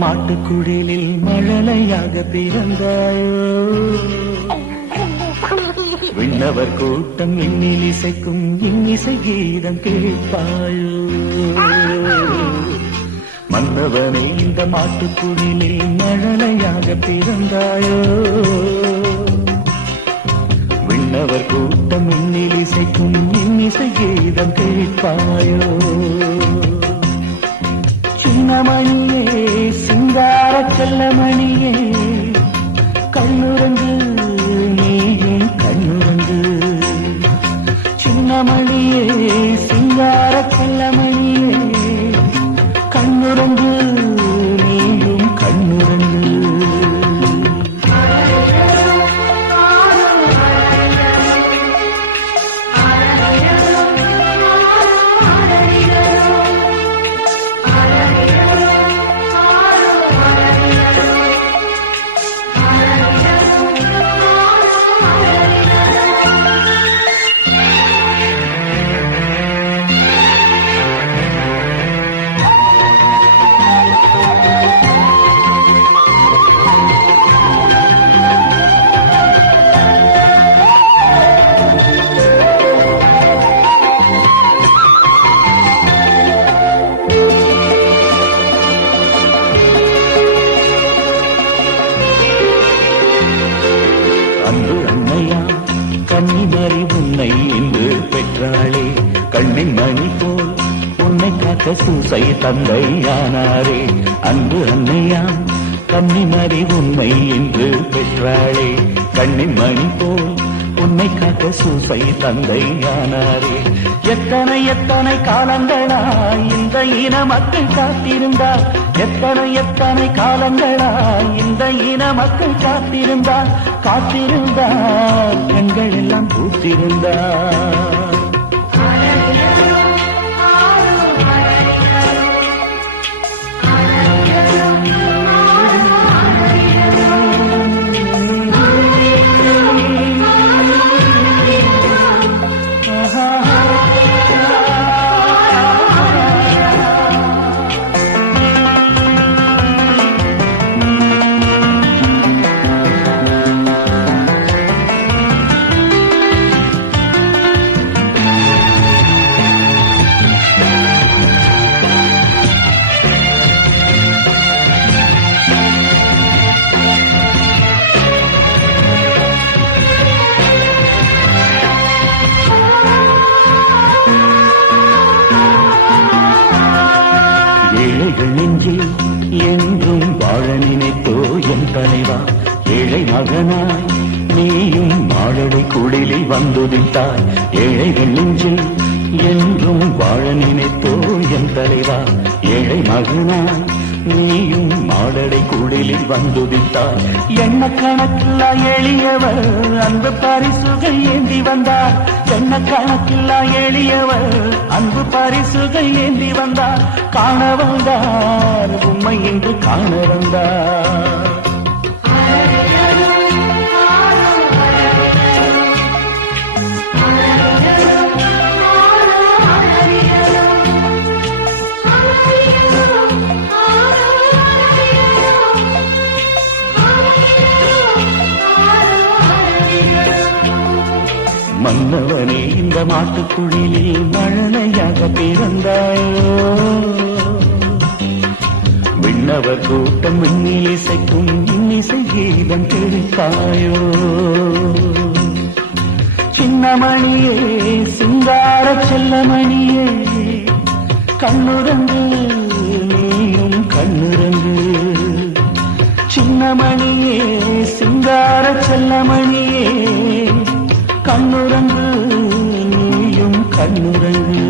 மாட்டுக்குடிலில் மழலையாக பிறந்தாயோ. விண்ணவர் கூட்டம் இன்னில் இசைக்கும் இன்னிசை கீதம் கேட்பாயோ. மன்னவனே இந்த மாட்டுக்குடிலில் மழலையாக பிறந்தாயோ. விண்ணவர் கூட்டம் இன்னில் இசைக்கும் இன்னிசை கீதம் கேட்பாயோ. சின்னமணியே சிங்கார செல்லமணியே கண்ணுறங்கு நீயும் கண்ணுறங்கு. சின்னமணியே சிங்கார செல்லமணியே கண்ணுறங்கு நீயும் கண்ணுறங்கு. அன்பு அன்னையா கன்னிமரி உன்னை இன்று பெற்றாளே. கண்ணின் மணி போல் உன்னை காக்க சூசை தந்தையானாரே. அன்பு அன்னையா கன்னிமரி உன்னை இன்று பெற்றாளே. கண்ணின் மணி போல் உன்னை காக்க சூசை தந்தையானாரே. எத்தனை எத்தனை காலங்களாய் இந்த இன மக்கள் காத்திருந்தார். எத்தனை எத்தனை காலங்களாய் இந்த இன மக்கள் காத்திருந்தார். காத்திருந்தார் பெண்கள் எல்லாம் பூத்திருந்தார். ஏழைகள் நெஞ்சில் என்றும் வாழ நினைத்தோ என் தலைவா. ஏழை மகனாய் நீயும் மாழடை குடிலில் வந்துதித்தாய். ஏழைகள் நெஞ்சில் என்றும் வாழ நினைத்தோ என் தலைவா. ஏழை மகனாய் நீயும் மாடடை குடிலில் வந்துதித்தாய். எண்ண கணக்கில்லா எளியவர் அன்பு பரிசுகள் ஏந்தி வந்தார். எண்ண கணக்கில்லா எளியவர் அன்பு பரிசுகள் ஏந்தி வந்தார். காண வந்தார் உண்மை என்று காண வந்தார். மன்னவனே இந்த மாட்டுக்குழிலில் மழலையாக பிறந்தாயோ. விண்ணவர் கூட்டம் விண்ணில் இசைக்கும் இன்னிசை கீதம் கேட்பாயோ. சின்னமணியே சிங்கார செல்லமணியே கண்ணுறங்கு நீயும் கண்ணுறங்கு. சின்னமணியே சிங்கார செல்லமணியே கண்ணுறங்கு நீயும் கண்ணுறங்கு.